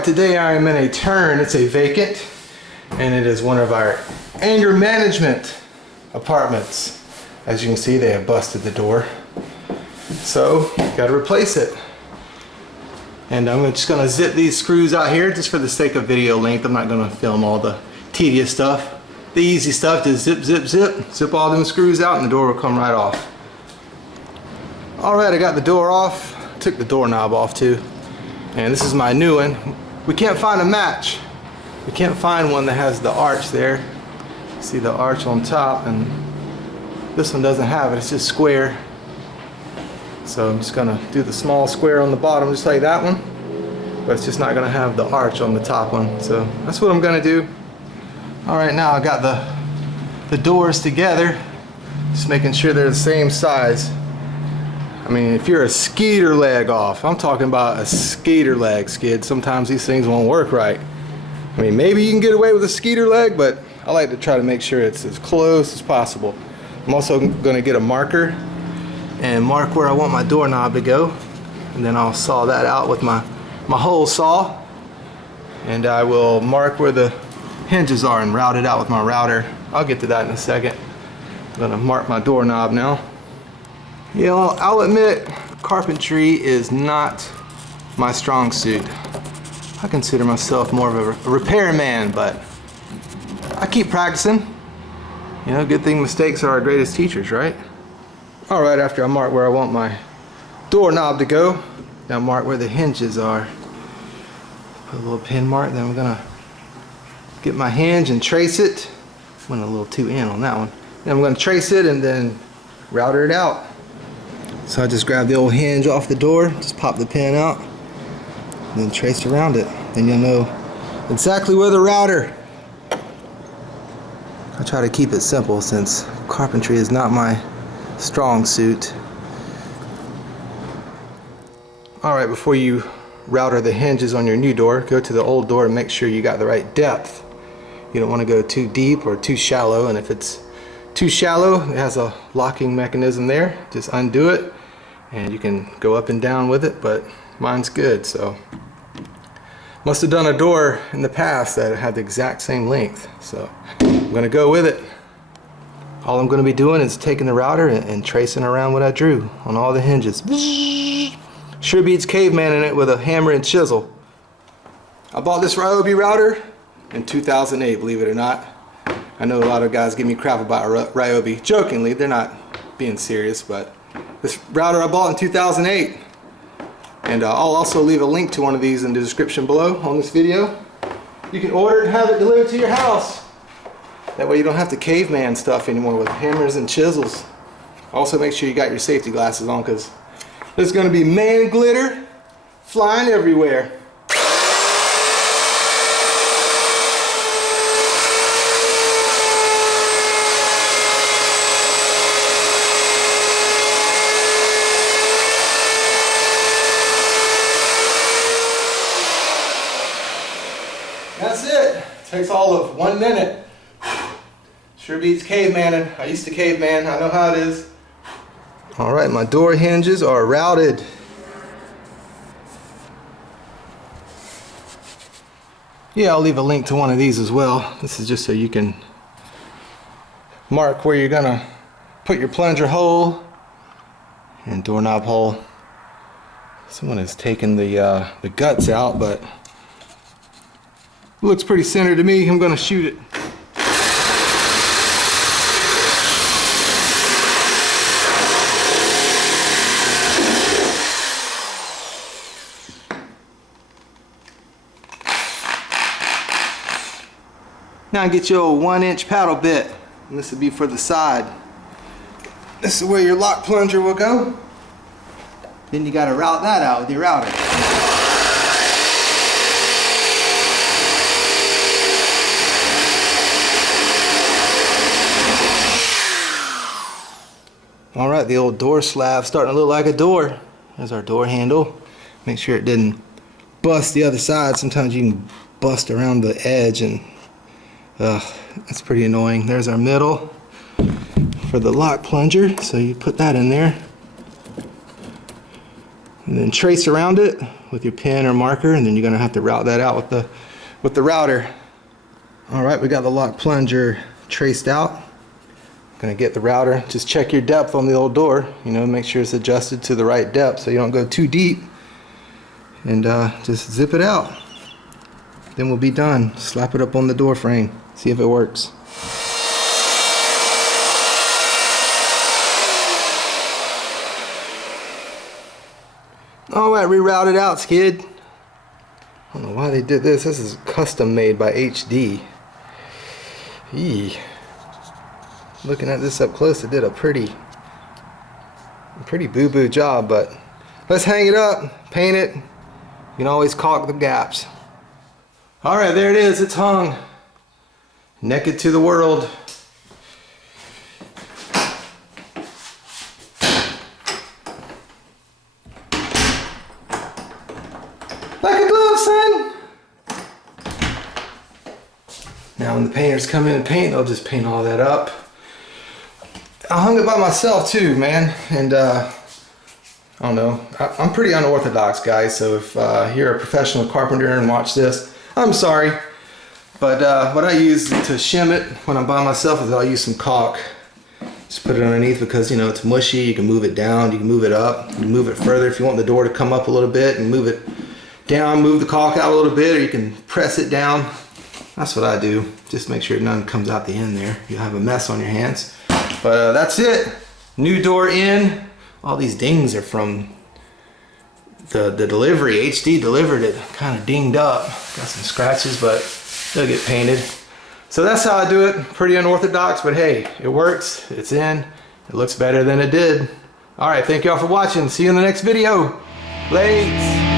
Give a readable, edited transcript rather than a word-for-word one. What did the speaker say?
Alright, today I am in a turn. It's a vacant, and it is one of our anger management apartments. As you can see, they have busted the door. So, got to replace it. And I'm just going to zip these screws out here just for the sake of video length. I'm not going to film all the tedious stuff. The easy stuff, just zip, zip, zip. Zip all them screws out and the door will come right off. Alright, I got the door off. Took the doorknob off too. And this is my new one. We can't find a match. We can't find one that has the arch there. See the arch on top, and this one doesn't have it. It's just square. So I'm just gonna do the small square on the bottom just like that one. But it's just not gonna have the arch on the top one. So that's what I'm gonna do. Alright, now I got the doors together. Just making sure they're the same size. I mean, if you're a skeeter leg off, I'm talking about a skeeter leg skid, sometimes these things won't work right. I mean, maybe you can get away with a skeeter leg, but I like to try to make sure it's as close as possible. I'm also going to get a marker and mark where I want my doorknob to go, and then I'll saw that out with my hole saw, and I will mark where the hinges are and route it out with my router. I'll get to that in a second. I'm going to mark my doorknob now. You know, I'll admit, carpentry is not my strong suit. I consider myself more of a repairman, but I keep practicing. You know, good thing mistakes are our greatest teachers, right? Alright, after I mark where I want my doorknob to go, now mark where the hinges are. Put a little pin mark, then I'm gonna get my hinge and trace it. Went a little too in on that one. Then I'm gonna trace it and then router it out. So I just grab the old hinge off the door, just pop the pin out, and then trace around it. Then you'll know exactly where the router. I try to keep it simple since carpentry is not my strong suit. Alright, before you router the hinges on your new door, go to the old door and make sure you got the right depth. You don't want to go too deep or too shallow, and if it's too shallow, it has a locking mechanism there. Just undo it and you can go up and down with it, but mine's good, so. Must have done a door in the past that had the exact same length, so I'm gonna go with it. All I'm gonna be doing is taking the router and tracing around what I drew on all the hinges. Sure beats caveman in it with a hammer and chisel. I bought this Ryobi router in 2008, believe it or not. I know a lot of guys give me crap about Ryobi. Jokingly, they're not being serious, but this router I bought in 2008. And I'll also leave a link to one of these in the description below on this video. You can order it and have it delivered to your house. That way you don't have to caveman stuff anymore with hammers and chisels. Also make sure you got your safety glasses on, because there's going to be man glitter flying everywhere. That's it. Takes all of 1 minute. Sure beats cavemaning. I used to caveman. I know how it is. Alright, my door hinges are routed. Yeah, I'll leave a link to one of these as well. This is just so you can mark where you're gonna put your plunger hole and doorknob hole. Someone has taken the guts out, but it looks pretty centered to me. I'm gonna shoot it. Now get your 1-inch paddle bit, and this will be for the side. This is where your lock plunger will go. Then you gotta route that out with your router. Alright, the old door slab starting to look like a door. There's our door handle. Make sure it didn't bust the other side. Sometimes you can bust around the edge, and that's pretty annoying. There's our middle for the lock plunger, so you put that in there. and then trace around it with your pen or marker, and then you're gonna have to route that out with the router. All right, we got the lock plunger traced out. Gonna get the router. Just check your depth on the old door. You know, make sure it's adjusted to the right depth so you don't go too deep. And just zip it out. Then we'll be done. Slap it up on the door frame. See if it works. All right, rerouted out, skid. I don't know why they did this. This is custom made by HD. Eee. Looking at this up close, it did a pretty boo-boo job, but let's hang it up, paint it. You can always caulk the gaps. All right, there it is. It's hung. Naked to the world. Like a glove, son. Now when the painters come in and paint, they'll just paint all that up. I hung it by myself too, man, and I don't know. I'm pretty unorthodox, guys, so if you're a professional carpenter and watch this, I'm sorry. But what I use to shim it when I'm by myself is I'll use some caulk. Just put it underneath because, you know, it's mushy. You can move it down, you can move it up, you can move it further if you want the door to come up a little bit, and move it down, move the caulk out a little bit, or you can press it down. That's what I do. Just make sure none comes out the end there. You'll have a mess on your hands. But that's it. New door in. All these dings are from the delivery. HD delivered it. Kind of dinged up. Got some scratches, but they'll get painted. So that's how I do it. Pretty unorthodox, but hey, it works. It's in. It looks better than it did. All right, thank y'all for watching. See you in the next video. Late.